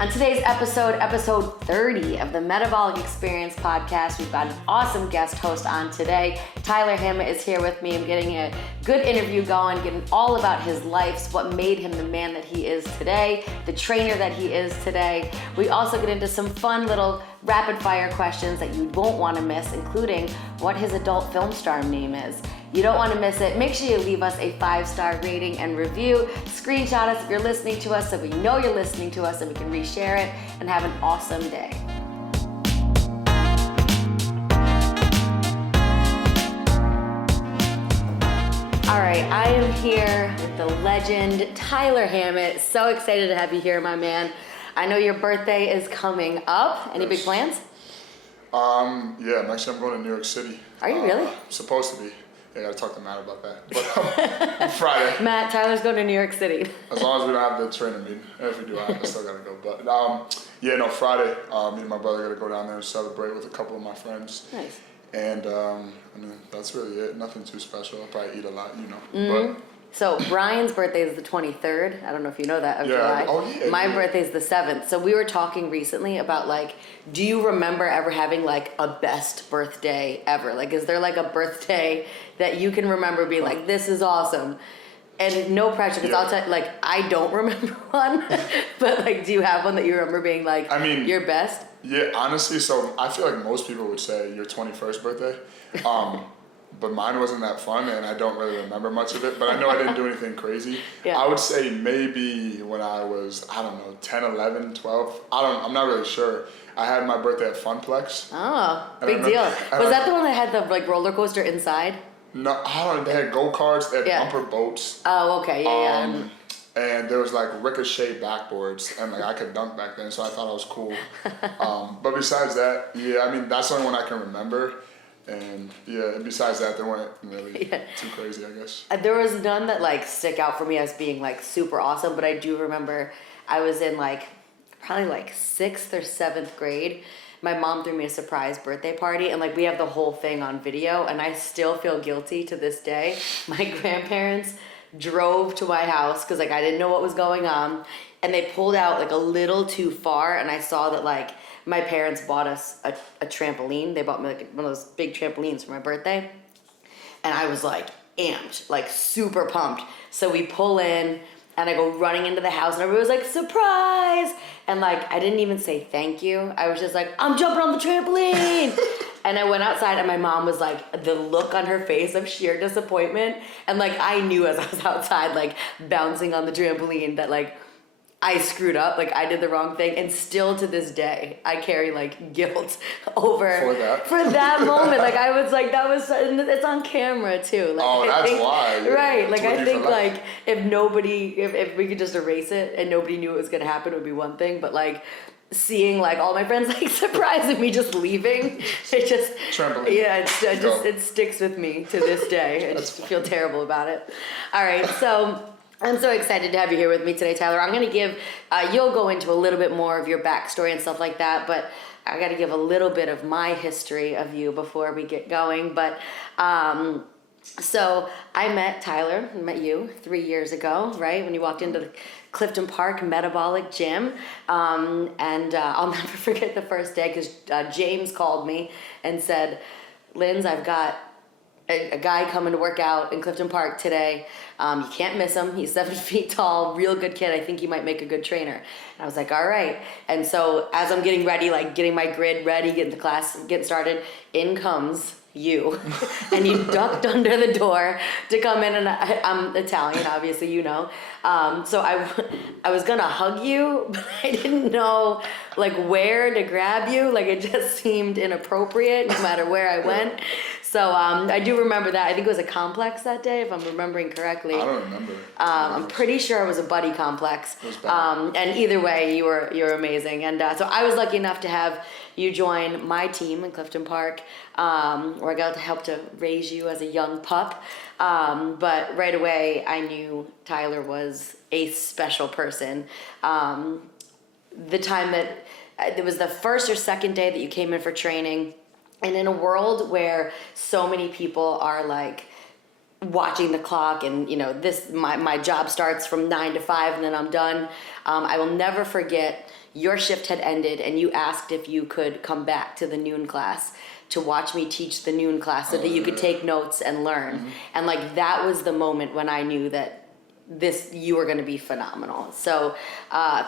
On today's episode 30 of the Metabolic Experience podcast, we've got an awesome guest host on today. Tyler Hammett is here with me. I'm getting a good interview going, getting all about his life, what made him the man that he is today, the trainer that he is today. We also get into some fun little rapid fire questions that you won't want to miss, including what his adult film star name is. You don't want to miss it. Make sure you leave us a 5-star rating and review. Screenshot us if you're listening to us so we know you're listening to us and we can reshare it, and have an awesome day. All right, I am here with the legend, Tyler Hammett. So excited to have you here, my man. I know your birthday is coming up. Any big plans? Yeah, next year I'm going to New York City. Are you really? Supposed to be. Yeah, I gotta talk to Matt about that. But Friday. Matt, Tyler's going to New York City. As long as we don't have the trainer meeting. And if we do, I still gotta go. But Friday, me and my brother gotta go down there and celebrate with a couple of my friends. Nice. And that's really it. Nothing too special. I'll probably eat a lot, But So Brian's birthday is the 23rd. I don't know if you know that, of July. Oh, yeah. My birthday is the 7th. So we were talking recently about, do you remember ever having, a best birthday ever? Is there, a birthday that you can remember being this is awesome? And no pressure, because I'll tell you, I don't remember one. But, do you have one that you remember being, your best? Yeah, honestly, so I feel like most people would say your 21st birthday. But mine wasn't that fun, and I don't really remember much of it. But I know I didn't do anything crazy. Yeah. I would say maybe when I was, 10, 11, 12. I'm not really sure. I had my birthday at Funplex. Oh, big deal. Was that the one that had the roller coaster inside? No, I don't know. They had go-karts, they had bumper boats. Oh, okay, yeah. And there was ricochet backboards, and I could dunk back then, so I thought I was cool. But besides that, that's the only one I can remember. And besides that, they weren't really too crazy, I guess. There was none that stick out for me as being super awesome, but I do remember I was in probably 6th or 7th grade. My mom threw me a surprise birthday party, and we have the whole thing on video, and I still feel guilty to this day. My grandparents drove to my house because I didn't know what was going on, and they pulled out a little too far, and I saw that my parents bought us a trampoline. They bought me one of those big trampolines for my birthday. And I was amped, super pumped. So we pull in and I go running into the house and everybody was surprise! And I didn't even say thank you. I was just I'm jumping on the trampoline! And I went outside and my mom was the look on her face of sheer disappointment. And I knew as I was outside bouncing on the trampoline that I screwed up, I did the wrong thing, and still to this day, I carry guilt over for that moment. I was that was, and it's on camera too. That's why. Yeah. Right, I think if we could just erase it and nobody knew it was gonna happen, it would be one thing. But seeing all my friends surprising me just leaving, it just trampoline. Yeah, it sticks with me to this day. I just feel terrible about it. All right, so. I'm so excited to have you here with me today, Tyler. I'm going to give, you'll go into a little bit more of your backstory and stuff like that, but I got to give a little bit of my history of you before we get going. But, so I met you 3 years ago, right? When you walked into the Clifton Park Metabolic Gym. And I'll never forget the first day because James called me and said, Lyns, I've got a guy coming to work out in Clifton Park today. You can't miss him. He's 7 feet tall, real good kid. I think he might make a good trainer. And I was all right. And so as I'm getting ready, getting my grid ready, getting to class, getting started, in comes you. And you ducked under the door to come in, and I'm Italian, obviously, So I was gonna hug you, but I didn't know where to grab you. It just seemed inappropriate no matter where I went. So I do remember that. I think it was a complex that day, if I'm remembering correctly. I don't remember. I'm pretty sure it was a buddy complex. It was bad. And either way, you were amazing. And so I was lucky enough to have you join my team in Clifton Park, where I got to help to raise you as a young pup. But right away, I knew Tyler was a special person. The time that it was the first or second day that you came in for training, and in a world where so many people are watching the clock and, my job starts from 9 to 5 and then I'm done. I will never forget your shift had ended and you asked if you could come back to the noon class to watch me teach the noon class so that you could take notes and learn. Mm-hmm. And like, that was the moment when I knew that you were going to be phenomenal. So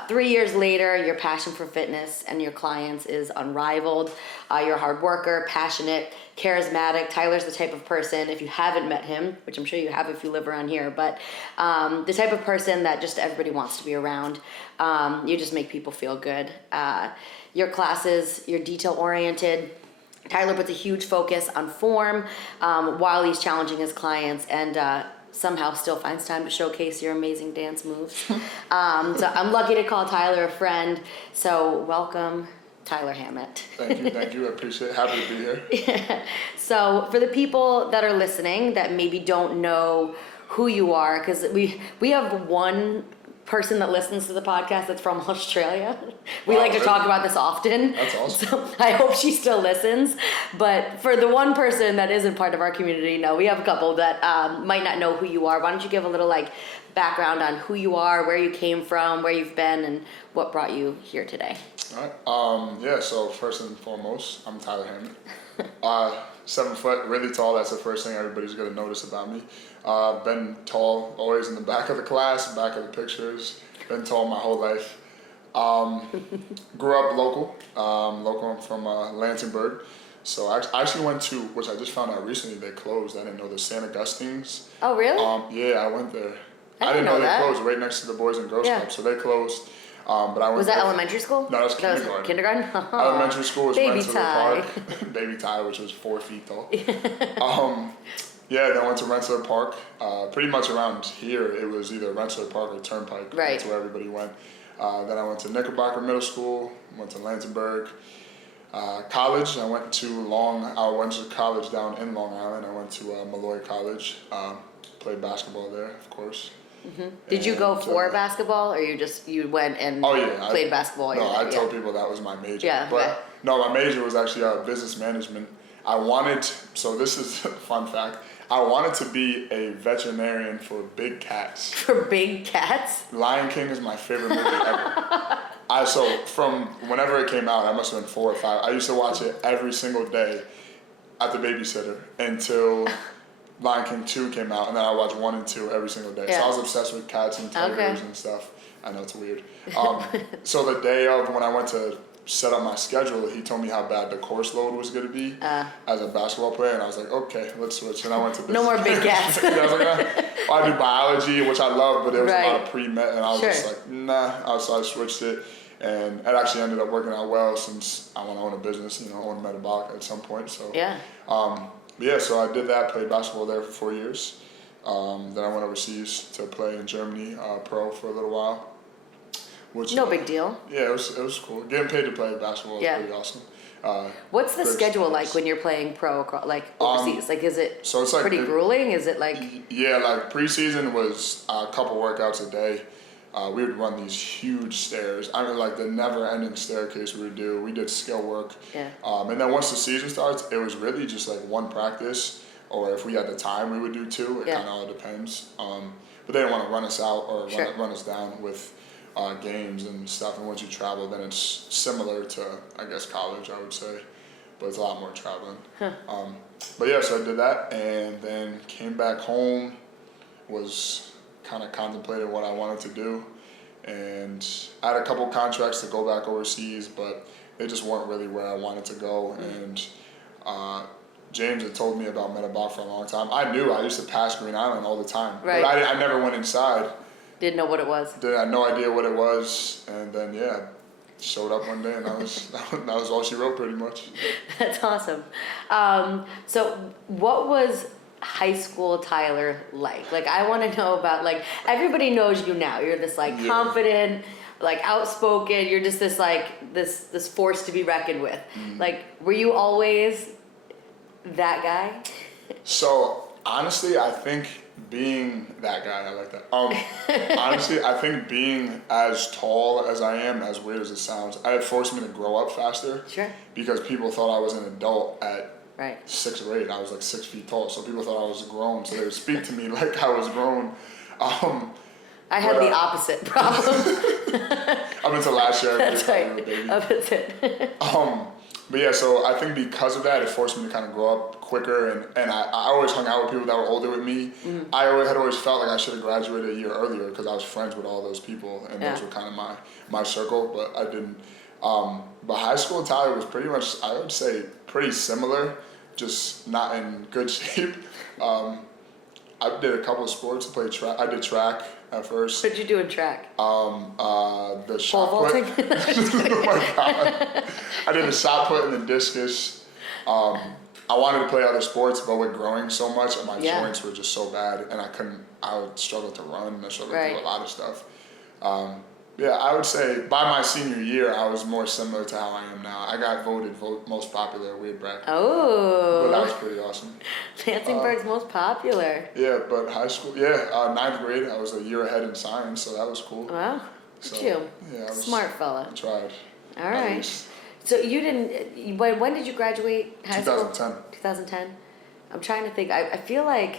3 years later, your passion for fitness and your clients is unrivaled. You're a hard worker, passionate, charismatic. Tyler's the type of person, if you haven't met him, which I'm sure you have if you live around here, but the type of person that just everybody wants to be around. You just make people feel good. Your classes, you're detail oriented. Tyler puts a huge focus on form while he's challenging his clients and somehow still finds time to showcase your amazing dance moves. So I'm lucky to call Tyler a friend. So welcome, Tyler Hammett. Thank you. I appreciate it. Happy to be here. Yeah. So for the people that are listening that maybe don't know who you are, because we have one person that listens to the podcast that's from Australia. We like to talk about this often. That's awesome. So I hope she still listens. But for the one person that isn't part of our community, no, we have a couple that might not know who you are. Why don't you give a little background on who you are, where you came from, where you've been, and what brought you here today? All right. So first and foremost, I'm Tyler Hammett. 7 foot, really tall. That's the first thing everybody's going to notice about me. Been tall, always in the back of the class, back of the pictures. Been tall my whole life. Grew up local. I'm from Lansingburg. So I actually went to, which I just found out recently, they closed. I didn't know, the St. Augustine's. Oh, really? Yeah, I went there. I didn't know they that. closed right next to the Boys and Girls Club. So they closed. But I went Was that there. elementary school? No, that was kindergarten. That was kindergarten? Oh. Elementary school was Baby Rensselaer Ty. Park. Baby Ty, which was 4 feet tall. Then I went to Rensselaer Park. Pretty much around here, it was either Rensselaer Park or Turnpike. Right. That's where everybody went. Then I went to Knickerbocker Middle School. Went to Lansingburg. College, I went to college down in Long Island. I went to Malloy College. Played basketball there, of course. Mm-hmm. Did you go for basketball, or you went and played basketball? I told people that was my major. Yeah, but no, my major was actually business management. So this is a fun fact. I wanted to be a veterinarian for big cats. For big cats? Lion King is my favorite movie ever. So from whenever it came out, I must have been 4 or 5. I used to watch it every single day at the babysitter until Lion King 2 came out, and then I watched 1 and 2 every single day. Yeah. So I was obsessed with cats and tigers and stuff. I know it's weird. So the day of when I went to set up my schedule, he told me how bad the course load was going to be as a basketball player, and I was like, okay, let's switch. And I went to business. No more big cats. I was like, I do biology, which I love, but there was a lot of pre-med, and I was just like, nah. So I switched it, and it actually ended up working out well since I want to own a business, own Metabolic at some point. So so I did that, played basketball there for 4 years. Then I went overseas to play in Germany, pro for a little while. Which, no big deal. Yeah, it was cool. Getting paid to play basketball is pretty awesome. What's the schedule like when you're playing pro, overseas? Is it pretty grueling? Is it Yeah, preseason was a couple workouts a day. We would run these huge stairs. I mean, the never-ending staircase we would do. We did skill work. Yeah. And then once the season starts, it was really just one practice, or if we had the time, we would do 2. It kind of all depends. But they didn't want to run us out or run us down with games and stuff. And once you travel, then it's similar to, I guess, college, I would say. But it's a lot more traveling. Huh. So I did that, and then came back home, was kind of contemplated what I wanted to do, and I had a couple contracts to go back overseas, but they just weren't really where I wanted to go. And James had told me about Metabolic for a long time. I used to pass Green Island all the time, but I never went inside. Didn't know what it was. I had no idea what it was, and then showed up one day, and that was all she wrote, pretty much. That's awesome. So what was high school Tyler like? I want to know about, everybody knows you now. You're this confident, outspoken. You're just this this force to be reckoned with. Mm-hmm. Were you always that guy? So honestly, I think being that guy, I like that. Honestly, I think being as tall as I am, as weird as it sounds, it forced me to grow up faster. Sure. Because people thought I was an adult at Right. 6th grade. I was like 6 feet tall, so people thought I was grown. So they would speak to me like I was grown. I had the opposite problem. Up until last year, That's I right. was a baby. Opposite. But yeah, so I think because of that, it forced me to kind of grow up quicker, and I always hung out with people that were older with me. I had always felt like I should have graduated a year earlier because I was friends with all those people, and those were kind of my circle, but I didn't. But high school in Tyler was pretty much, I would say, pretty similar, just not in good shape. I did a couple of sports. I did track at first. What did you do in track? The Pole shot vaulting? put. Oh my god! I did the shot put and the discus. I wanted to play other sports, but with growing so much, and my joints were just so bad, and I would struggle to run, and I struggled to do a lot of stuff. Yeah, I would say by my senior year, I was more similar to how I am now. I got voted most popular at Weird Bracket. Oh. But that was pretty awesome. Lansingburg's most popular. Yeah, but high school, 9th grade, I was a year ahead in science, so that was cool. Wow. So, Look at you. Yeah, I was Smart fella. I tried. All right. So you didn't, when did you graduate high school? 2010. 2010? I'm trying to think. I feel like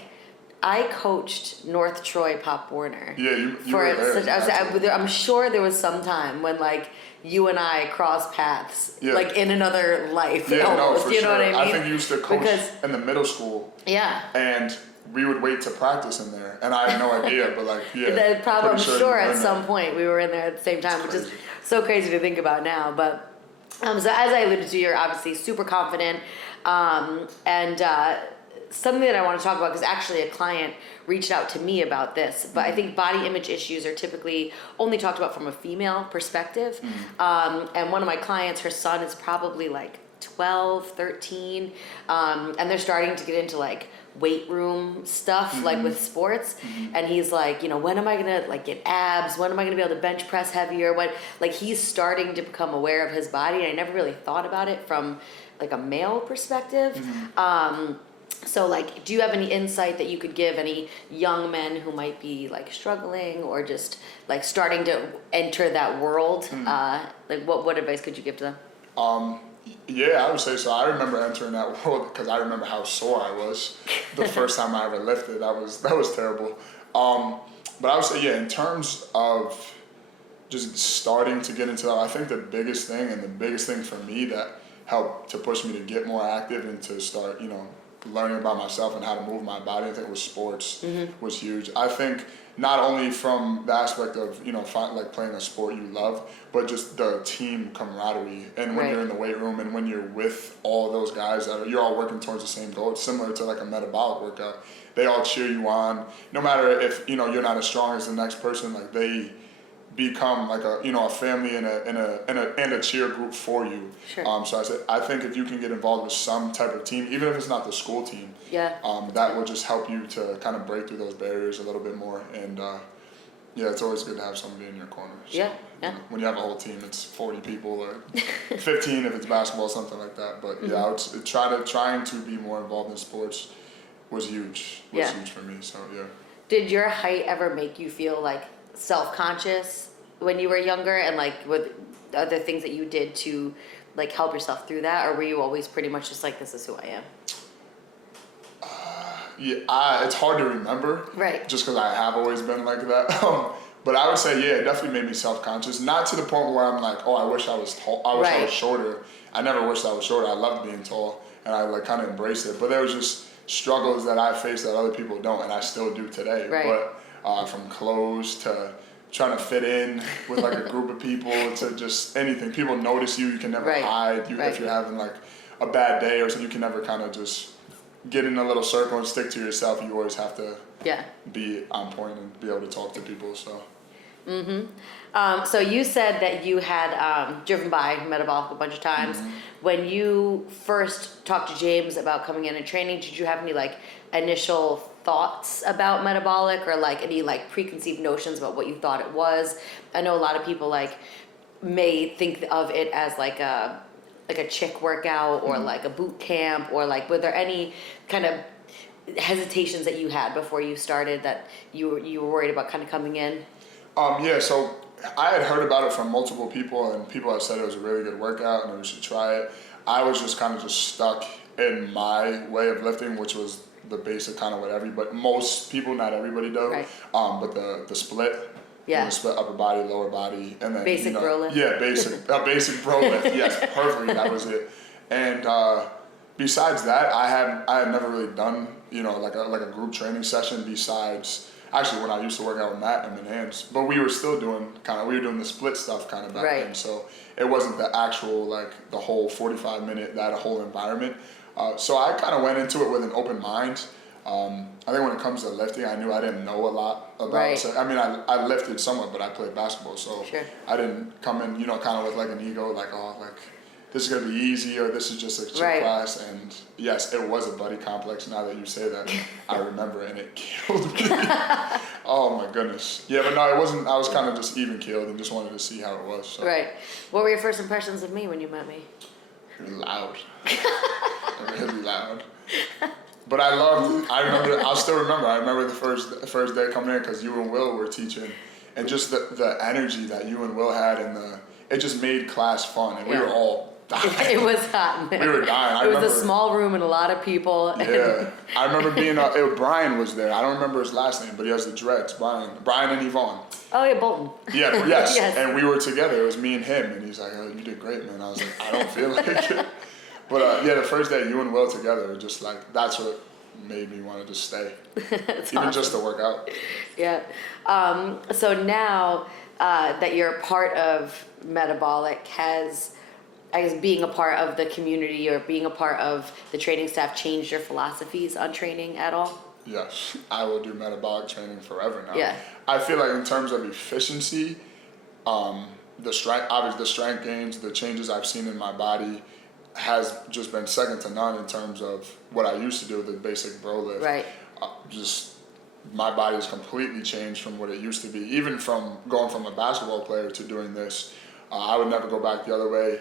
I coached North Troy Pop Warner. Yeah, you were there. I'm sure there was some time when like you and I crossed paths, like in another life. Yeah, almost, no, for you sure. know what I mean? I think you used to coach in the middle school. Yeah. And we would wait to practice in there, and I had no idea, but like, yeah. I'm sure at some point we were in there at the same time, which is so crazy to think about now. But so as I alluded to, you're obviously super confident, and something that I want to talk about, because actually a client reached out to me about this, but I think body image issues are typically only talked about from a female perspective. And one of my clients, her son is probably like 12, 13, and they're starting to get into like weight room stuff, like with sports. And he's like, when am I gonna like get abs? When am I gonna be able to bench press heavier? When, like, he's starting to become aware of his body, and I never really thought about it from like a male perspective. So like, do you have any insight that you could give any young men who might be like struggling or just like starting to enter that world? Like what advice could you give to them? Yeah, I would say so. I remember entering that world because I remember how sore I was the first time I ever lifted. That was terrible. But I would say, in terms of just starting to get into that, I think the biggest thing for me that helped to push me to get more active and to start, learning about myself and how to move my body, I think was sports was huge. I think not only from the aspect of, like playing a sport you love, but just the team camaraderie. And when you're in the weight room and when you're with all those guys you're all working towards the same goal. It's similar to like a metabolic workout. They all cheer you on. No matter if, you're not as strong as the next person, like they become like a family and a cheer group for you. Sure. So I think if you can get involved with some type of team, even if it's not the school team, that will just help you to kind of break through those barriers a little bit more. And it's always good to have somebody in your corner. So, when you have a whole team, it's 40 people or 15 if it's basketball, something like that. But I would trying to be more involved in sports was huge. Huge for me. So Did your height ever make you feel like self-conscious when you were younger, and like with other things that you did to like help yourself through that, or were you always pretty much just like, this is who I am? It's hard to remember, right? Just because I have always been like that. But I would say, it definitely made me self-conscious. Not to the point where I'm like, oh, I wish I was tall. I wish I was shorter. I never wished I was shorter. I loved being tall, and I like kind of embraced it. But there was just struggles that I faced that other people don't, and I still do today. Right. But from clothes to trying to fit in with like a group of people to just anything. People notice you. You can never hide. If you're having like a bad day or something, you can never kind of just get in a little circle and stick to yourself. You always have to be on point and be able to talk to people. So. So you said that you had driven by Metabolic a bunch of times. When you first talked to James about coming in and training, did you have any like initial thoughts about Metabolic, or like any like preconceived notions about what you thought it was? I know a lot of people like may think of it as like a chick workout or like a boot camp, or like, were there any kind of hesitations that you had before you started that you were worried about kind of coming in? So I had heard about it from multiple people, and people had said it was a really good workout and we should try it. I was just kind of stuck in my way of lifting, which was the basic kind of whatever, but most people, not everybody does. Right. But the split. Yeah. The split upper body, lower body, and then Basic bro lift. Yeah, basic bro lift. Yes, perfectly. That was it. And besides that, I had never really done like a group training session. Besides, actually, when I used to work out with Matt and Hands, but we were still doing the split stuff kind of back then. So it wasn't the actual the whole 45-minute that whole environment. So I kind of went into it with an open mind. I think when it comes to lifting, I knew I didn't know a lot about. Right. So, I mean, I lifted somewhat, but I played basketball, so Sure. I didn't come in, kind of with like an ego, this is gonna be easy or this is just a chill Right. class. And yes, it was a buddy complex. Now that you say that, I remember, and it killed me. Oh my goodness. Yeah, but no, it wasn't. I was kind of just even keeled and just wanted to see how it was. So. Right. What were your first impressions of me when you met me? You're loud. Really loud. But I'll still remember. I remember the first day coming in because you and Will were teaching, and just the energy that you and Will had, and it just made class fun, and we were all dying. It was hot, man. We were dying. It was a small room and a lot of people. Yeah. I remember Brian was there. I don't remember his last name, but he has the dreads. Brian and Yvonne. Oh yeah, Bolton. Yeah, yes. Yes. And we were together. It was me and him, and he's like, "Oh, you did great, man." I was like, "I don't feel like it." But the first day you and Will together, just that's what made me want to just stay. That's Even awesome. just to work out. Yeah. So now that you're a part of Metabolic, has, I guess, being a part of the community or being a part of the training staff changed your philosophies on training at all? Yes, I will do metabolic training forever now. Yeah. I feel like in terms of efficiency, the strength gains, the changes I've seen in my body has just been second to none in terms of what I used to do with the basic bro lift. Right. Just my body has completely changed from what it used to be. Even from going from a basketball player to doing this, I would never go back the other way.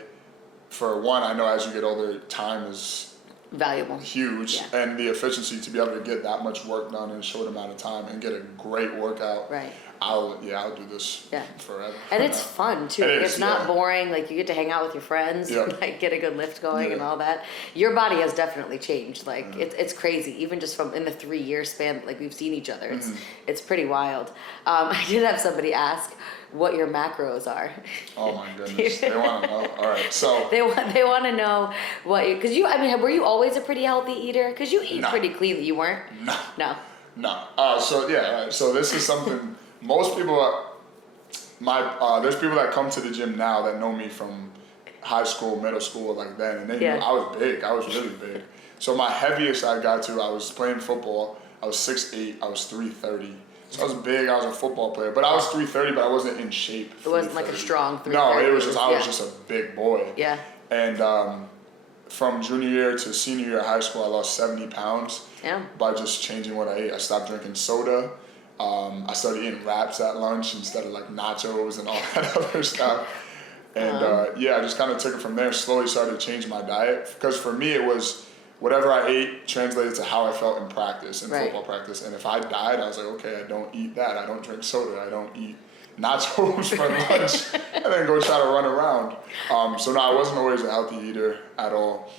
For one, I know as you get older, time is Valuable. huge, Yeah. and the efficiency to be able to get that much work done in a short amount of time and get a great workout. Right. I'll do this Yeah. forever. And it's fun too. It is, It's not yeah. boring. Like you get to hang out with your friends, Yeah. and, get a good lift going and Yeah. all that. Your body has definitely changed. It's crazy. Even just from in the 3 year span, we've seen each other. It's pretty wild. I did have somebody ask what your macros are. Oh my goodness, they want to know. All right, so They want to know what you, because were you always a pretty healthy eater? Because you eat No. pretty clean. You weren't. No. No. So this is something most people. There's people that come to the gym now that know me from high school, middle school, like then, and they knew I was big. I was really big. So my heaviest I got to, I was playing football. I was 6'8". I was 330. So I was big. I was a football player, but I was 330, but I wasn't in shape. It wasn't like a strong 330. No, it was just I was just a big boy. Yeah. And from junior year to senior year of high school, I lost 70 pounds. Yeah. By just changing what I ate. I stopped drinking soda. I started eating wraps at lunch instead of nachos and all that other stuff. And I just kind of took it from there. Slowly started changing my diet because for me it was whatever I ate translated to how I felt in practice, in football practice. And if I died, I was like, okay, I don't eat that. I don't drink soda. I don't eat nachos for lunch, and then go try to run around. So no, I wasn't always a healthy eater at all.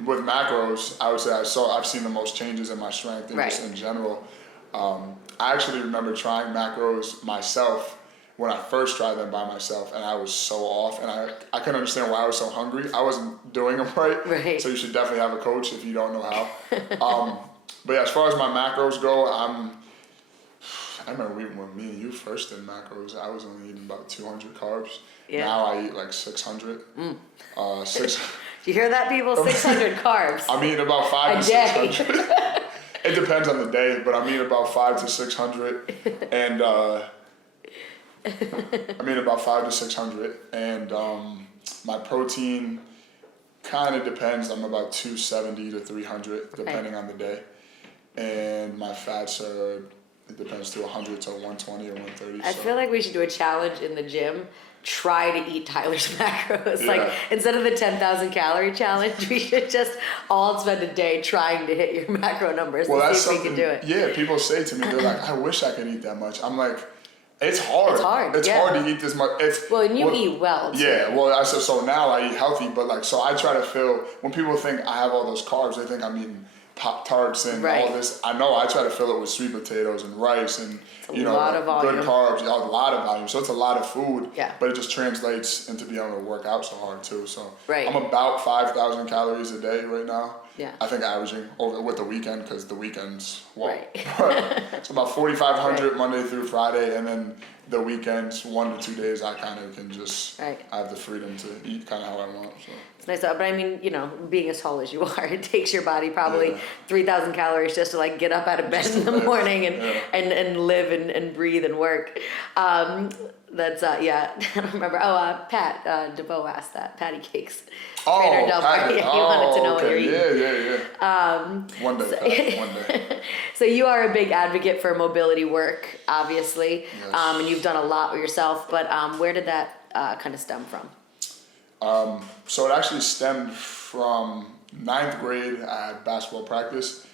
With macros, I would say I've seen the most changes in my strength and just in general. I actually remember trying macros myself when I first tried them by myself, and I was so off, and I couldn't understand why I was so hungry. I wasn't doing them right. So you should definitely have a coach if you don't know how. But yeah, as far as my macros go, I remember when me and you first did macros, I was only eating about 200 carbs. Yeah. Now I eat 600. Do you hear that, people? 600 carbs. I'm eating about 5 to 600. It depends on the day, but I'm eating about 5 to 600, and my protein kind of depends. I'm about 270 to 300 depending on the day, and my fats it depends to 100 to 120 or 130. I feel like we should do a challenge in the gym. Try to eat Tyler's macros. Yeah. Instead of the 10,000 calorie challenge, we should just all spend a day trying to hit your macro numbers and see if we can do it. Yeah, people say to me, they're like, I wish I could eat that much. I'm like, It's hard. It's hard. It's hard to eat this much. And you eat well too. Yeah, well, so now I eat healthy, but like, so I try to fill, when people think I have all those carbs, they think I'm eating Pop-Tarts and all this. I know I try to fill it with sweet potatoes and rice and, a lot of volume. good carbs, a lot of volume. So it's a lot of food, Yeah. but it just translates into being able to work out so hard too. So Right. I'm about 5,000 calories a day right now. Yeah. I think averaging over with the weekend, because the weekends, well, Right. it's about 4,500 Monday through Friday, and then the weekends, 1 to 2 days, I kind of can just, I have the freedom to eat kind of how I want. So. It's nice, but I mean, being as tall as you are, it takes your body probably 3,000 calories just to like get up out of bed in the morning and live and breathe and work. That's I don't remember. Pat DeVoe asked that. Patty Cakes. Trainer Pat. He wanted to know what you're eating. Yeah. One day, Pat, one day. So you are a big advocate for mobility work, obviously, Yes. and you've done a lot with yourself. But where did that kind of stem from? So it actually stemmed from 9th grade. I had basketball practice.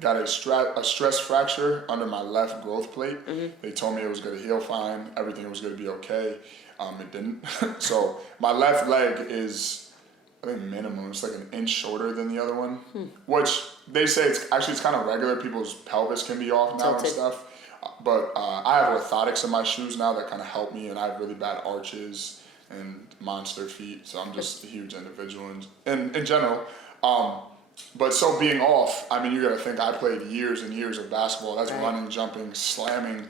Got a stress fracture under my left growth plate. Mm-hmm. They told me it was going to heal fine. Everything was going to be okay. It didn't. So my left leg is, I think, minimum. It's like an inch shorter than the other one, which they say it's kind of regular. People's pelvis can be off now and stuff. But I have orthotics in my shoes now that kind of help me, and I have really bad arches and monster feet. So I'm just a huge individual in general. But so being off, I mean, you got to think I played years and years of basketball. That's running, jumping, slamming.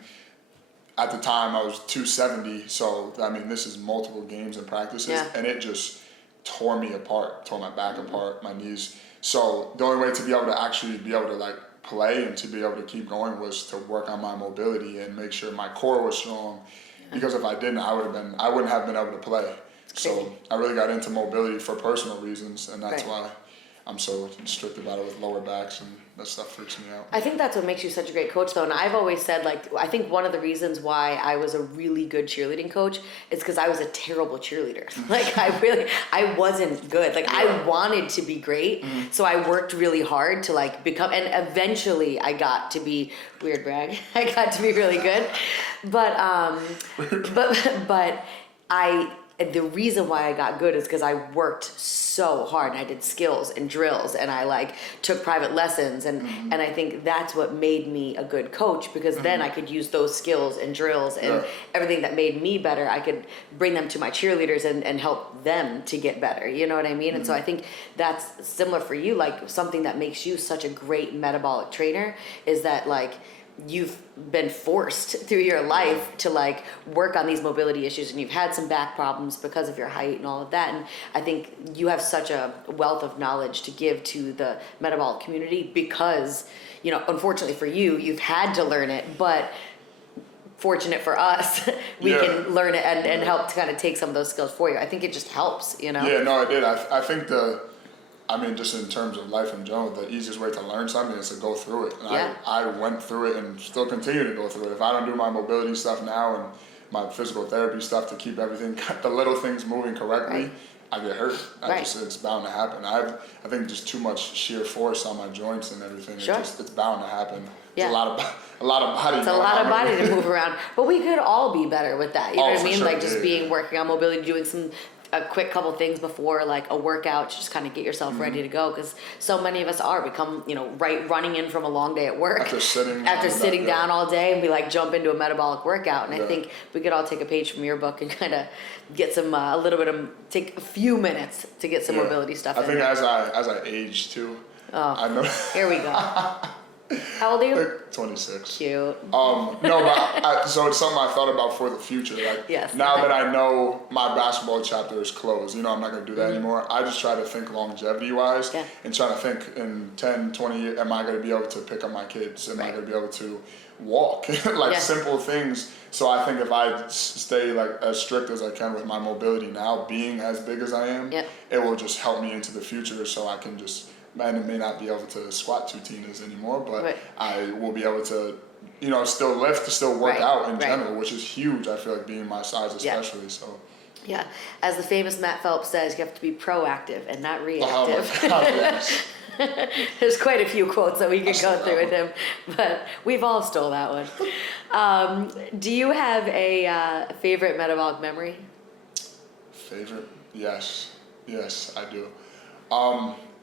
At the time, I was 270. So, I mean, this is multiple games and practices. And it just tore me apart, tore my back apart, my knees. So the only way to be able to actually be able to like play and to be able to keep going was to work on my mobility and make sure my core was strong. Because if I didn't, I wouldn't have been able to play. So I really got into mobility for personal reasons, and that's why I'm so strict about it with lower backs, and that stuff freaks me out. I think that's what makes you such a great coach, though. And I've always said, like, I think one of the reasons why I was a really good cheerleading coach is because I was a terrible cheerleader. Like, I wasn't good. Like, I wanted to be great, so I worked really hard to, like, become, and eventually I got to be, weird brag, I got to be really good. But the reason why I got good is because I worked so hard. I did skills and drills, and I like took private lessons, and I think that's what made me a good coach, because then I could use those skills and drills and everything that made me better. I could bring them to my cheerleaders and help them to get better. You know what I mean? And so I think that's similar for you. Like, something that makes you such a great metabolic trainer is that, like, you've been forced through your life to like work on these mobility issues, and you've had some back problems because of your height and all of that. And I think you have such a wealth of knowledge to give to the metabolic community because, unfortunately for you, you've had to learn it, but fortunate for us, we can learn it and help to kind of take some of those skills for you. I think it just helps, Yeah, no, it did. I think just in terms of life in general, the easiest way to learn something is to go through it. And I went through it and still continue to go through it. If I don't do my mobility stuff now and my physical therapy stuff to keep everything, the little things moving correctly, I get hurt. It's bound to happen. I think just too much sheer force on my joints and everything. It's bound to happen. It's a lot of body. It's a lot of body to move around. But we could all be better with that. You know what I mean? Sure. Like just working on mobility, doing a quick couple things before like a workout to just kind of get yourself ready to go, because so many of us running in from a long day at work after sitting down all day, and we like jump into a metabolic workout. And I think we could all take a page from your book and kind of get some take a few minutes to get some mobility stuff. I think as I age too, I know. Here we go. How old are you? 26. Cute. No, but so it's something I thought about for the future. Like, now that I know my basketball chapter is closed, I'm not going to do that anymore. I just try to think longevity-wise and try to think in 10, 20 years, am I going to be able to pick up my kids? Am I going to be able to walk? Simple things. So I think if I stay like as strict as I can with my mobility now, being as big as I am, it will just help me into the future, so I can just... I may not be able to squat 2 Tinas anymore, but I will be able to, still lift, still work out in general, which is huge. I feel like being my size especially, so. Yeah, as the famous Matt Phelps says, you have to be proactive and not reactive. There's quite a few quotes that we could stole go through that with him, but we've all stole that one. Do you have a favorite metabolic memory? Favorite? Yes, I do.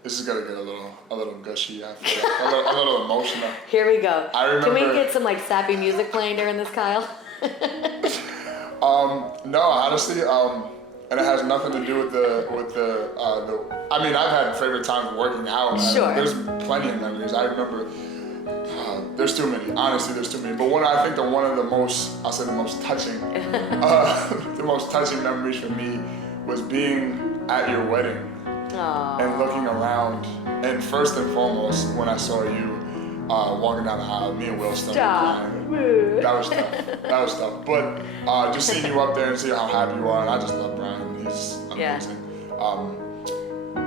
This is gonna get a little gushy. I feel like. a little emotional. Here we go. I remember. Can we get some like sappy music playing during this, Kyle? No, honestly, and it has nothing to do with the. I mean, I've had favorite times working out. Sure. There's plenty of memories. I remember. There's too many. Honestly, there's too many. But one of the most, I'll say the most touching, the most touching memories for me was being at your wedding. Aww. And looking around, and first and foremost, when I saw you walking down the aisle, me and Will started crying. That was tough. But just seeing you up there and seeing how happy you are, and I just love Brian. He's amazing. Yeah.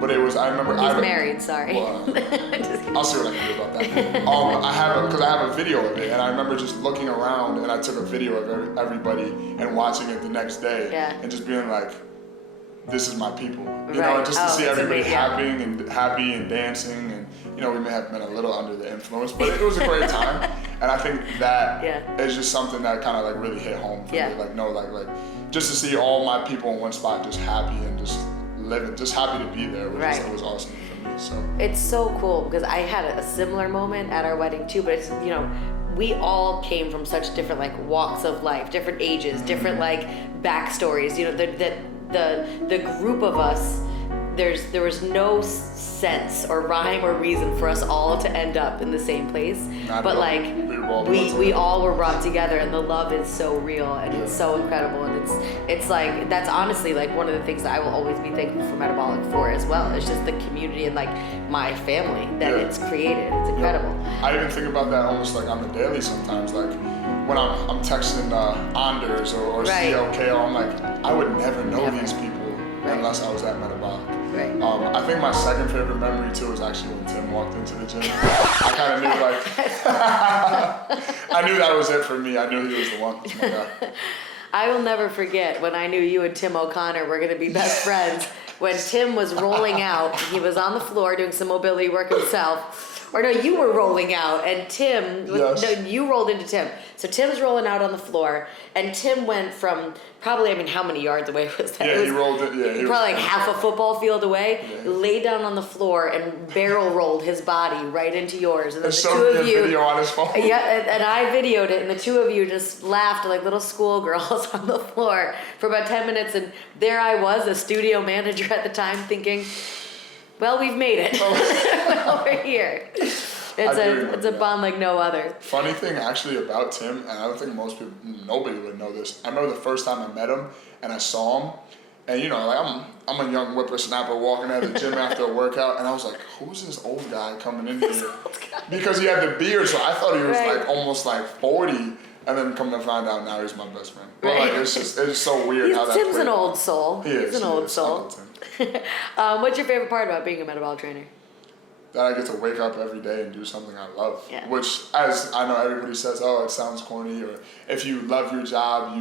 But it was, I remember. He's married, sorry. Well, I'll see what I can do about that. I have a video of it, and I remember just looking around, and I took a video of everybody and watching it the next day, and just being like, this is my people, you know, just to see everybody happy and dancing, and you know, we may have been a little under the influence, but it was a great time, and I think that is just something that kind of like really hit home for me, like just to see all my people in one spot, just happy and just living, just happy to be there, it was awesome for me. So it's so cool because I had a similar moment at our wedding too, but it's, you know, we all came from such different like walks of life, different ages, different like backstories, you know, the group of us, there was no sense or rhyme or reason for us all to end up in the same place. But like we all were brought together, and the love is so real, and it's so incredible, and it's like that's honestly like one of the things that I will always be thankful for Metabolic for as well. It's just the community and like my family that it's created. It's incredible. I even think about that almost like on the daily sometimes, like when I'm texting Anders or CLK, I'm like, I would never know these people unless I was at Metabolic. Right. I think my second favorite memory too was actually when Tim walked into the gym. I kind of knew I knew that was it for me. I knew he was the one. Oh my God. I will never forget when I knew you and Tim O'Connor were going to be best friends. When Tim was rolling out, he was on the floor doing some mobility work himself. Or no, you were rolling out, and Tim, no, you rolled into Tim. So Tim's rolling out on the floor, and Tim went from probably, I mean, how many yards away was that? Yeah, he rolled it, probably like half a football field away, laid down on the floor and barrel rolled his body right into yours. And then the two of you, video on his phone. Yeah, and I videoed it, and the two of you just laughed like little schoolgirls on the floor for about 10 minutes, and there I was, a studio manager at the time, thinking, well, we've made it. Well, we're here. It's a bond like no other. Funny thing actually about Tim, and I don't think nobody would know this. I remember the first time I met him and I saw him, and you know, like I'm a young whippersnapper walking out of the gym after a workout, and I was like, who's this old guy coming in here? Because he had the beard, so I thought he was like almost like 40, and then come to find out now he's my best friend. But like it's just so weird how that. Tim's an old soul. He's an old soul. What's your favorite part about being a metabolic trainer? That I get to wake up every day and do something I love. Yeah. Which, as I know everybody says, oh, it sounds corny, or if you love your job,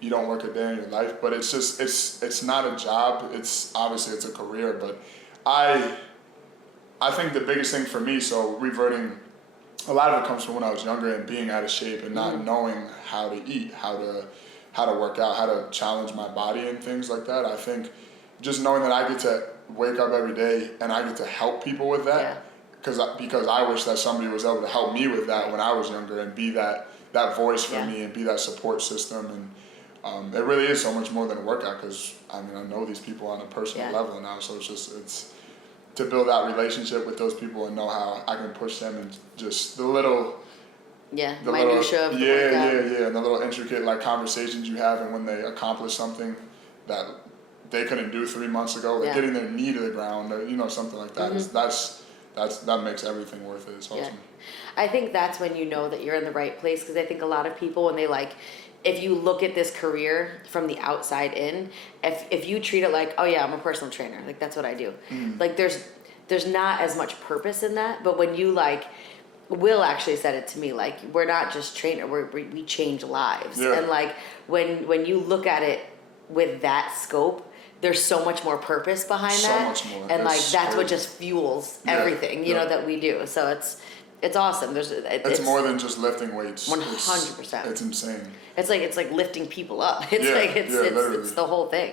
you don't work a day in your life. But it's just, it's not a job. It's obviously it's a career. But I think the biggest thing for me, so reverting, a lot of it comes from when I was younger and being out of shape and not knowing how to eat, how to work out, how to challenge my body and things like that. I think just knowing that I get to wake up every day and I get to help people with that, because I wish that somebody was able to help me with that when I was younger and be that voice for me and be that support system. And it really is so much more than a workout, because I mean I know these people on a personal level now, so it's to build that relationship with those people and know how I can push them, and just the little minutia of the workout. and the little intricate like conversations you have, and when they accomplish something that they couldn't do 3 months ago, like getting their knee to the ground, or, you know, something like that. That makes everything worth it. It's awesome. I think that's when you know that you're in the right place, because I think a lot of people, when they like, if you look at this career from the outside in, if you treat it like, oh yeah, I'm a personal trainer, like that's what I do. Like there's not as much purpose in that, but when you like, Will actually said it to me, like, we're not just trainer, we change lives. And like when you look at it with that scope, there's so much more purpose behind So that. much more. And like It's that's what crazy. just fuels Yeah, everything, you yeah. know, that we do. So it's awesome. It's more than just lifting weights. 100%. It's insane. It's like lifting people up. It's Yeah, like literally. it's the whole thing.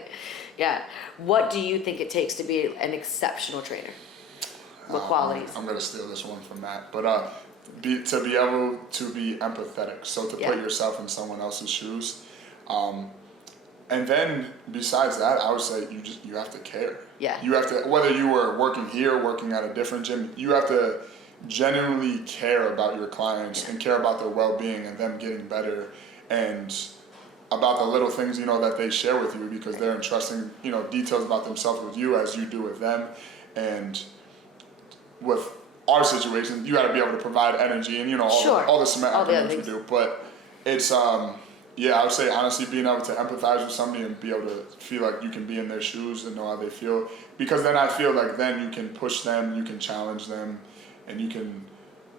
Yeah. What do you think it takes to be an exceptional trainer? What qualities? I'm gonna steal this one from Matt, but to be able to be empathetic, so to Yeah. put yourself in someone else's shoes, and then besides that, I would say you have to care. Yeah. You have to, whether you were working here, working at a different gym, you have to genuinely care about your clients and care about their well-being and them getting better, and about the little things, you know, that they share with you, because they're entrusting, you know, details about themselves with you as you do with them. And with our situation, you got to be able to provide energy and, you know, all the cement All the other acronyms we things. do. But it's yeah, I would say honestly, being able to empathize with somebody and be able to feel like you can be in their shoes and know how they feel, because then I feel like then you can push them, you can challenge them, and you can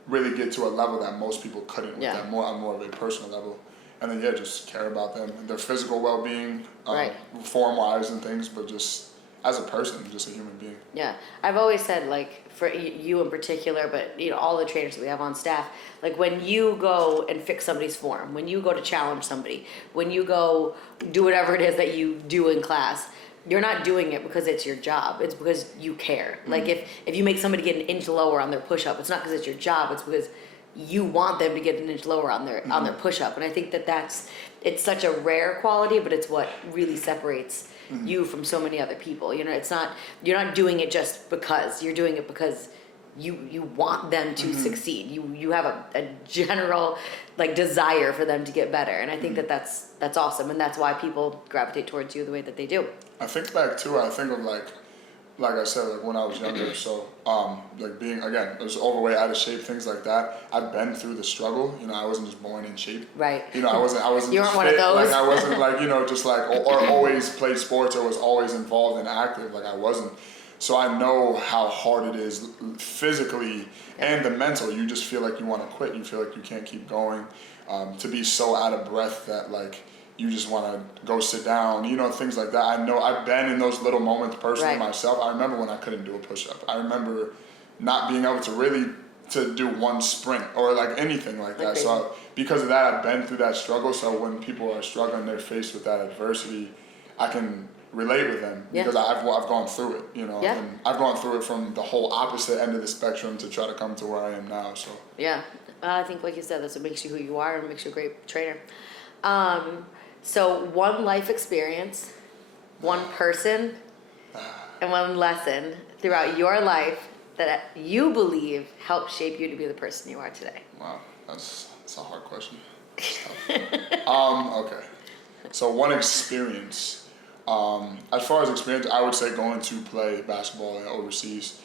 really get to a level that most people couldn't with that on more of a personal level. And then just care about them, their physical well-being, Right. form-wise and things, but just as a person, just a human being. Yeah, I've always said, like, for you in particular, but you know, all the trainers that we have on staff, like when you go and fix somebody's form, when you go to challenge somebody, when you go do whatever it is that you do in class, you're not doing it because it's your job. It's because you care. Mm-hmm. Like if you make somebody get an inch lower on their push-up, it's not because it's your job. It's because you want them to get an inch lower on their push-up. And I think it's such a rare quality, but it's what really separates you from so many other people. You know, you're not doing it just because. You're doing it because you want them to succeed. You have a general like desire for them to get better. And I think that's awesome, and that's why people gravitate towards you the way that they do. I think back too, I think of like I said, like when I was younger, so like being, again, I was overweight, out of shape, things like that. I've been through the struggle. You know, I wasn't just born in shape. Right. You know, I wasn't You just weren't one of fit. those. Like I wasn't like, you know, just like or always played sports or was always involved and active. Like I wasn't. So I know how hard it is physically and the mental. You just feel like you want to quit. You feel like you can't keep going. To be so out of breath that like you just want to go sit down, you know, things like that. I know I've been in those little moments personally myself. I remember when I couldn't do a push-up. I remember not being able to do one sprint or like anything like that. So because of that, I've been through that struggle. So when people are struggling, they're faced with that adversity, I can relate with them because I've gone through it, you know. Yeah. And I've gone through it from the whole opposite end of the spectrum to try to come to where I am now. So yeah, I think like you said, that's what makes you who you are and makes you a great trainer. So one life experience, one person, and one lesson throughout your life that you believe helped shape you to be the person you are today. wow, that's a hard question. Okay. So one experience. As far as experience, I would say going to play basketball overseas.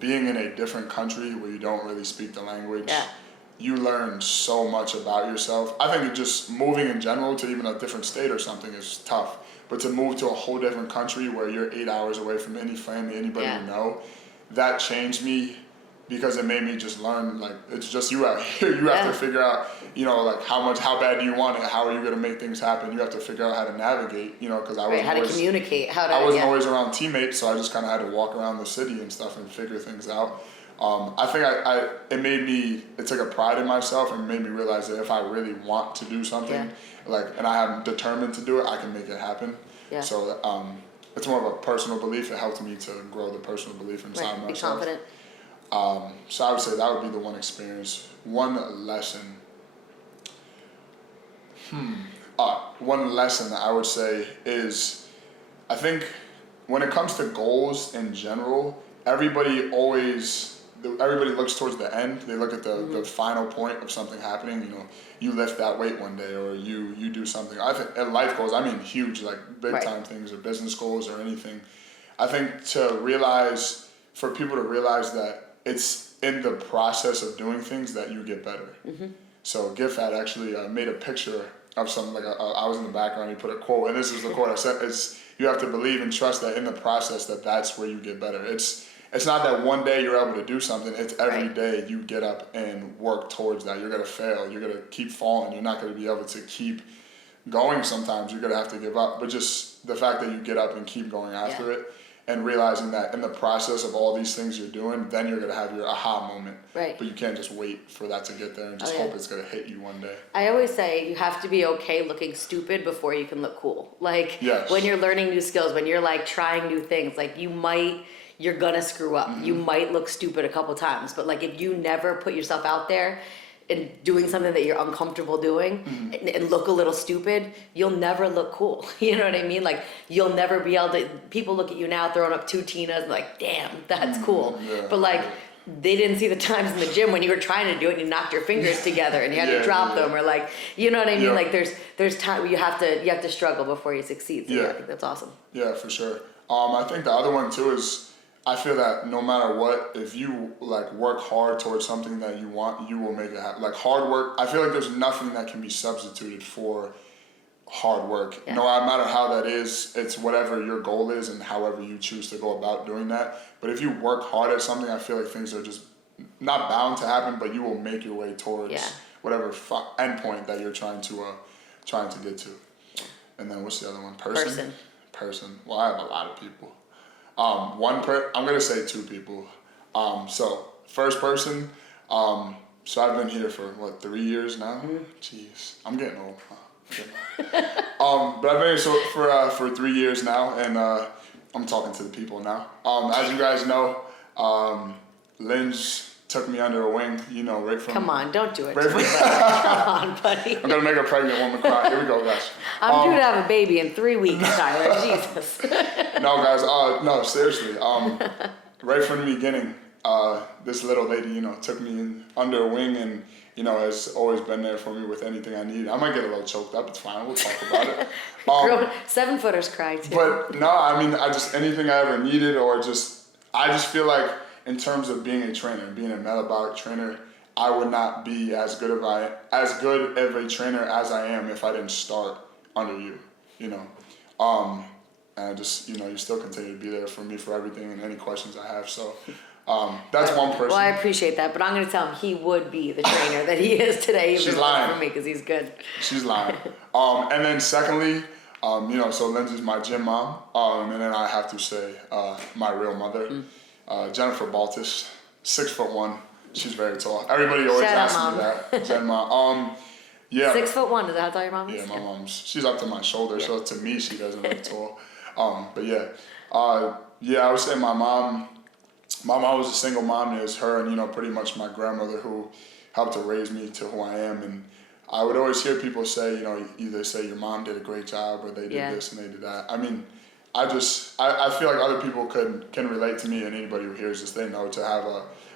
Being in a different country where you don't really speak the language. Yeah. You learn so much about yourself. I think just moving in general to even a different state or something is tough. But to move to a whole different country where you're 8 hours away from any family, anybody you know, that changed me because it made me just learn, like, it's just you out here. You have to figure out, you know, like how bad do you want it? How are you going to make things happen? You have to figure out how to navigate, you know, because I wasn't how to communicate, I wasn't always around teammates, so I just kind of had to walk around the city and stuff and figure things out. I think it took a pride in myself and made me realize that if I really want to do something, and I am determined to do it, I can make it happen. Yeah. So it's more of a personal belief. It helped me to grow the personal belief inside myself. Be confident. So I would say that would be the one experience. One lesson. One lesson that I would say is, I think when it comes to goals in general, everybody looks towards the end. They look at the final point of something happening. You know, you lift that weight one day, or you do something. I think life goals, I mean huge, like big time things, or business goals, or anything. I think for people to realize that it's in the process of doing things that you get better. So GitFat actually made a picture of something, like I was in the background, he put a quote, and this is the quote I said, you have to believe and trust that in the process that's where you get better. It's not that one day you're able to do something, it's every day you get up and work towards that. You're going to fail, you're going to keep falling, you're not going to be able to keep going sometimes, you're going to have to give up, but just just the fact that you get up and keep going after it, and realizing that in the process of all these things you're doing, then you're gonna have your aha moment. Right. But you can't just wait for that to get there and just hope it's gonna hit you one day. I always say you have to be okay looking stupid before you can look cool. Like when you're learning new skills, when you're like trying new things, like you're gonna screw up. You might look stupid a couple times, but like if you never put yourself out there and doing something that you're uncomfortable doing and look a little stupid, you'll never look cool. You know what I mean? Like you'll never be able to, people look at you now throwing up 2 Tinas and like, damn, that's cool. Yeah. But like, they didn't see the times in the gym when you were trying to do it and you knocked your fingers together and you had to drop them, or like, you know what I mean? Like there's time where you have to struggle before you succeed. So I think that's awesome. Yeah, for sure. I think the other one too is, I feel that no matter what, if you like work hard towards something that you want, you will make it happen. Like hard work, I feel like there's nothing that can be substituted for hard work. Yeah. No matter how that is, it's whatever your goal is and however you choose to go about doing that. But if you work hard at something, I feel like things are just not bound to happen, but you will make your way towards whatever endpoint that you're trying to get to. And then what's the other one? Person. Well, I have a lot of people. I'm gonna say 2 people. So first person, so I've been here for 3 years now? Jeez, I'm getting old. But I've been here for 3 years now, and I'm talking to the people now. As you guys know, Lynsey took me under her wing, right from... Come on, don't do it to me, Come on, buddy. I'm gonna make a pregnant woman cry. Here we go, guys. I'm due to have a baby in 3 weeks, Tyler. Jesus. No, guys. No, seriously. Right from the beginning, this little lady, took me under her wing and, has always been there for me with anything I need. I might get a little choked up. It's fine. We'll talk about it. 7-footers cry too. But no, I mean, anything I ever needed, or I just feel like in terms of being a trainer, being a metabolic trainer, I would not be as good of a trainer as I am if I didn't start under you, And I just, you still continue to be there for me for everything and any questions I have. So that's one person. Well, I appreciate that, but I'm going to tell him he would be the trainer that he is today. She's lying. For me because he's good. She's lying. And then secondly, so Lynsey's my gym mom. And then I have to say my real mother, Jennifer Baltus, 6'1". She's very tall. Everybody always asks me that. Jen mom. Yeah. 6'1", is that how your mom is? Yeah, my mom's, she's up to my shoulder, so to me, she doesn't look tall. But yeah. I would say my mom was a single mom. It was her and, pretty much my grandmother who helped to raise me to who I am. And I would always hear people say, either say your mom did a great job or they did this and they did that. I mean, I feel like other people can relate to me, and anybody who hears this, they know to have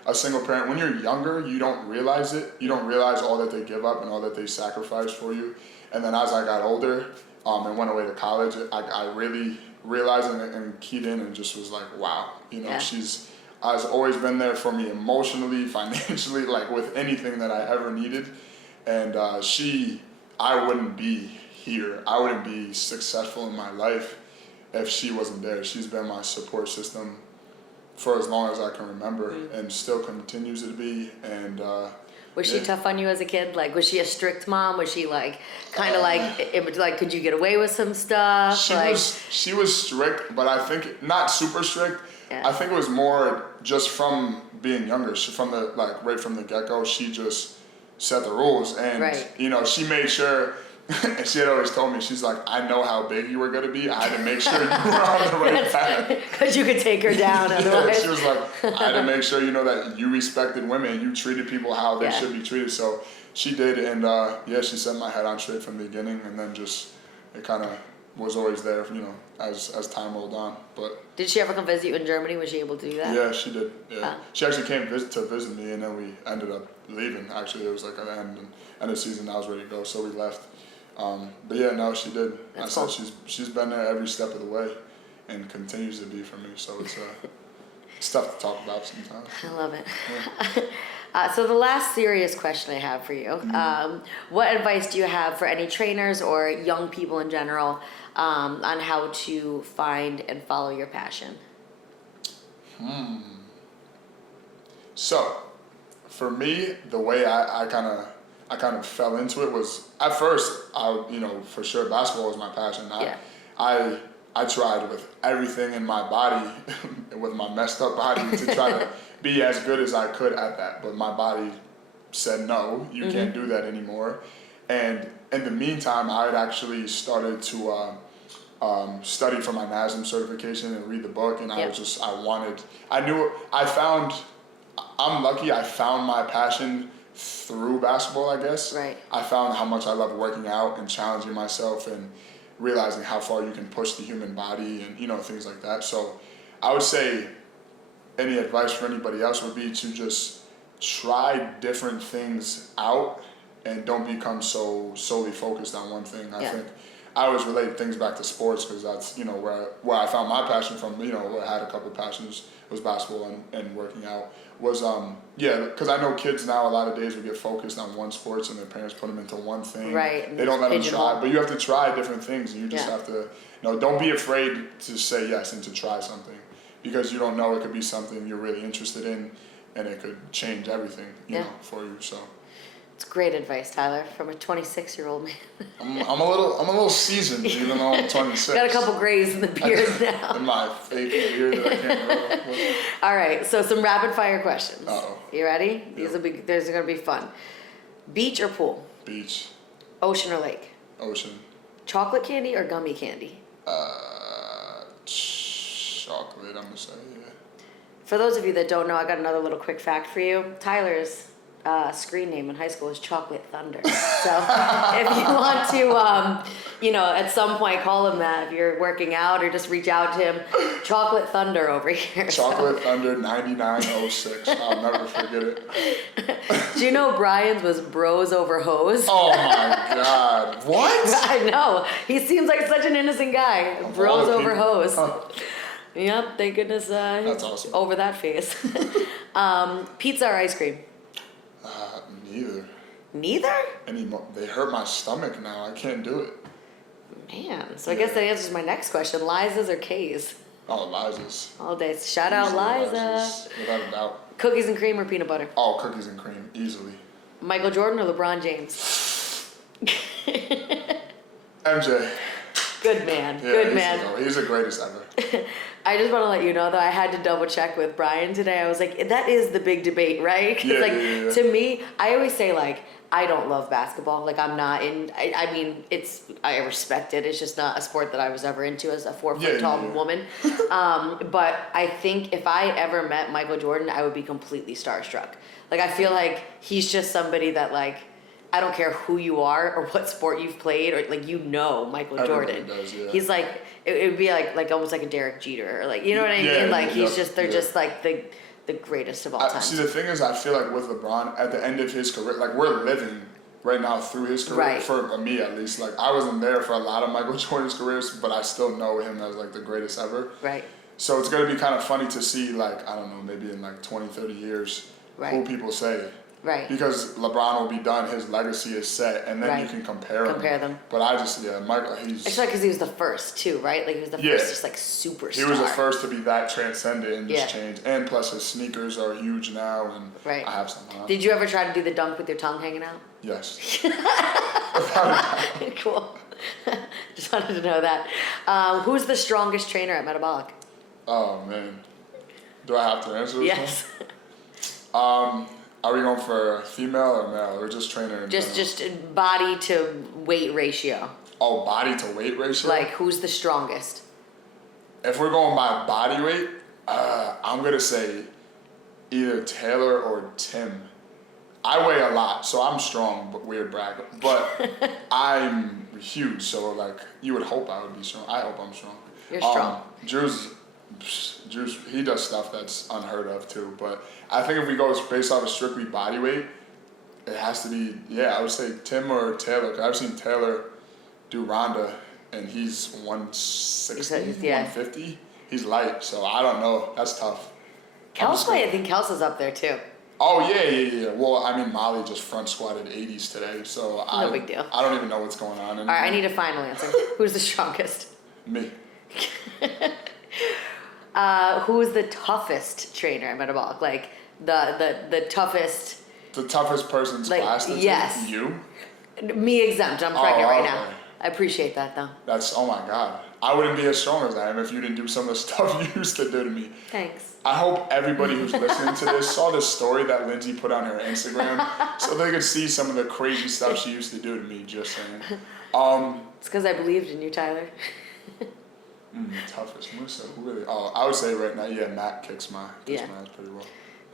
a single parent. When you're younger, you don't realize it. You don't realize all that they give up and all that they sacrifice for you. And then as I got older and went away to college, I really realized and keyed in and just was like, wow, she's has always been there for me emotionally, financially, like with anything that I ever needed. And I wouldn't be here. I wouldn't be successful in my life if she wasn't there. She's been my support system for as long as I can remember, and still continues to be. And was she tough on you as a kid? Like, was she a strict mom? Was she like kind of like could you get away with some stuff? She was strict, but I think not super strict. Yeah. I think it was more just from being younger. Right from the get-go, she just set the rules, and she made sure. And she had always told me, she's like, I know how big you were going to be. I had to make sure you were on the right path. Because you could take her down otherwise. She was like, I had to make sure, that you respected women and you treated people how they should be treated. So she did, and she set my head on straight from the beginning, and then just, it kind of was always there, as time rolled on. But did she ever come visit you in Germany? Was she able to do that? Yeah, she did. Yeah. She actually came to visit me, and then we ended up leaving. Actually, it was like at the end of the season, I was ready to go, so we left. But yeah, no, she did. That's cool. She's been there every step of the way, and continues to be for me. So it's tough to talk about sometimes. I love it. Yeah. So the last serious question I have for you: what advice do you have for any trainers or young people in general on how to find and follow your passion? So, for me, the way I kind of fell into it was, at first, for sure basketball was my passion. I tried with everything in my body, with my messed up body, to try to be as good as I could at that. But my body said, no, you can't do that anymore. And in the meantime, I had actually started to study for my NASM certification and read the book. And I'm lucky I found my passion through basketball, I guess. Right. I found how much I love working out and challenging myself and realizing how far you can push the human body and, things like that. So I would say any advice for anybody else would be to just try different things out and don't become so solely focused on one thing. I think I always relate things back to sports because that's, where I found my passion from, where I had a couple of passions, was basketball and working out. Was because I know kids now a lot of days will get focused on one sports and their parents put them into one thing. Right. They don't let them try, but you have to try different things and you just have to, don't be afraid to say yes and to try something because you don't know, it could be something you're really interested in and it could change everything, for you. So it's great advice, Tyler, from a 26-year-old man. I'm a little seasoned, even though I'm 26. Got a couple grays in the beard now. In my fake beard that I can't grow. All right, so some rapid fire questions. Uh-oh. You ready? These are gonna be fun. Beach or pool? Beach. Ocean or lake? Ocean. Chocolate candy or gummy candy? Chocolate, I'm gonna say, yeah. For those of you that don't know, I got another little quick fact for you. Tyler's screen name in high school is Chocolate Thunder. So if you want to, at some point call him that if you're working out or just reach out to him, Chocolate Thunder over here. Chocolate Thunder 9906. I'll never forget it. Do you know Brian's was Bros Over Hose? Oh my God. What? I know. He seems like such an innocent guy. Bros Over Hose. Oh. Yep, thank goodness That's awesome. over that phase. Pizza or ice cream? Neither. Neither? They hurt my stomach now. I can't do it. Man, so I guess that answers my next question. Liza's or K's? Oh, Liza's. All day. Shout out Liza. Liza's, without a doubt. Cookies and cream or peanut butter? Oh, cookies and cream, easily. Michael Jordan or LeBron James? MJ. Good man. Yeah, Good man. He's the greatest ever. I just want to let you know, though, I had to double check with Brian today. I was like, that is the big debate, right? 'Cause Yeah. to me, I always say, I don't love basketball. I'm not in, I mean, I respect it. It's just not a sport that I was ever into as a 4-foot tall woman. But I think if I ever met Michael Jordan, I would be completely starstruck. I feel like he's just somebody that, I don't care who you are or what sport you've played or Michael Everybody Jordan. does, yeah. He's it would be like almost like a Derek Jeter or you know what I mean? He's just they're just the greatest of all time. See, the thing is, I feel like with LeBron at the end of his career, we're living right now through his career. Right. For me at least, I wasn't there for a lot of Michael Jordan's careers, but I still know him as the greatest ever. Right. So it's gonna be kind of funny to see I don't know, maybe in 20, 30 years, who people say. Right. Because LeBron will be done, his legacy is set, and then you can compare them. But I just, Michael, he's... Especially because he was the first, too, right? He was the first just, superstar. He was the first to be that transcendent and just change. And plus his sneakers are huge now, and I have some on. Did you ever try to do the dunk with your tongue hanging out? Yes. Cool. Just wanted to know that. Who's the strongest trainer at Metabolic? Oh, man. Do I have to answer this Yes. one? Are we going for female or male, or just trainer in general? Just body to weight ratio. Oh, body to weight ratio? Who's the strongest? If we're going by body weight, I'm going to say either Taylor or Tim. I weigh a lot, so I'm strong, but weird brag. But I'm huge, so you would hope I would be strong. I hope I'm strong. You're strong. Drew's, he does stuff that's unheard of too. But I think if we go based off of strictly body weight, it has to be, I would say Tim or Taylor. Cause I've seen Taylor do Ronda, and he's 160, 150. He's light, so I don't know. That's tough. I think Kels is up there too. Oh, yeah. Well, I mean, Molly just front squatted 80s today, so no big deal. I don't even know what's going on anymore. All right, I need a final answer. Who's the strongest? Me. Who's the toughest trainer at Metabolic? The toughest. The toughest person's class that's yes. you? Me exempt. I'm pregnant right now. I appreciate that though. That's, oh my God. I wouldn't be as strong as I am if you didn't do some of the stuff you used to do to me. Thanks. I hope everybody who's listening to this saw this story that Lynsey put on her Instagram so they could see some of the crazy stuff she used to do to me, just saying. It's because I believed in you, Tyler. Toughest Musa, who really? Oh, I would say right now, yeah, Matt kicks my ass pretty well.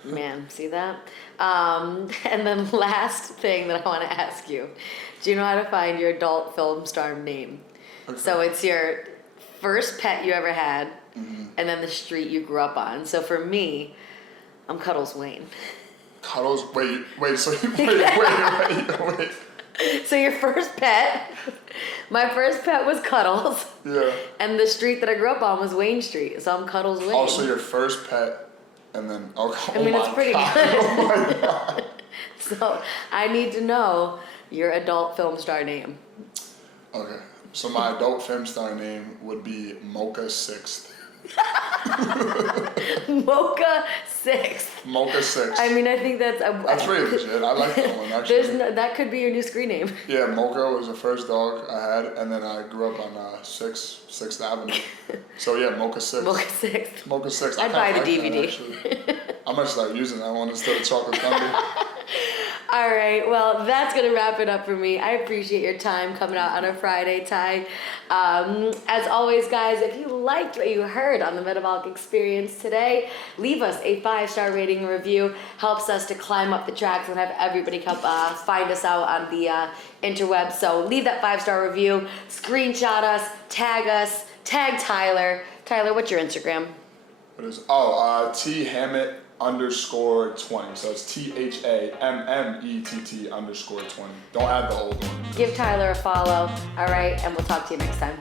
Man, see that? And then last thing that I want to ask you. Do you know how to find your adult film star name? Okay. So it's your first pet you ever had, and then the street you grew up on. So for me, I'm Cuddles Wayne. Cuddles? Wait, so wait. So your first pet, my first pet was Cuddles. Yeah. And the street that I grew up on was Wayne Street. So I'm Cuddles Wayne. Oh, so your first pet, and then, it's pretty God. good. Oh my God. So I need to know your adult film star name. Okay. So my adult film star name would be Mocha Sixth. Mocha Sixth. Mocha Sixth. I mean, I think that's pretty legit. I like that one actually. That could be your new screen name. Yeah, Mocha was the first dog I had, and then I grew up on Sixth Avenue. So yeah, Mocha Sixth. Mocha Sixth. Mocha Sixth. I'd buy the DVD. I'm gonna start using that one instead of Chocolate Thunder. All right, well, that's going to wrap it up for me. I appreciate your time coming out on a Friday, Ty. As always, guys, if you liked what you heard on the Metabolic Experience today, leave us a 5-star rating and review. Helps us to climb up the tracks and have everybody come find us out on the interwebs. So leave that 5-star review, screenshot us, tag Tyler. Tyler, what's your Instagram? What is T Hammett _20. So it's THAMMETT _20. Don't add the old one. Give Tyler a follow, all right? And we'll talk to you next time.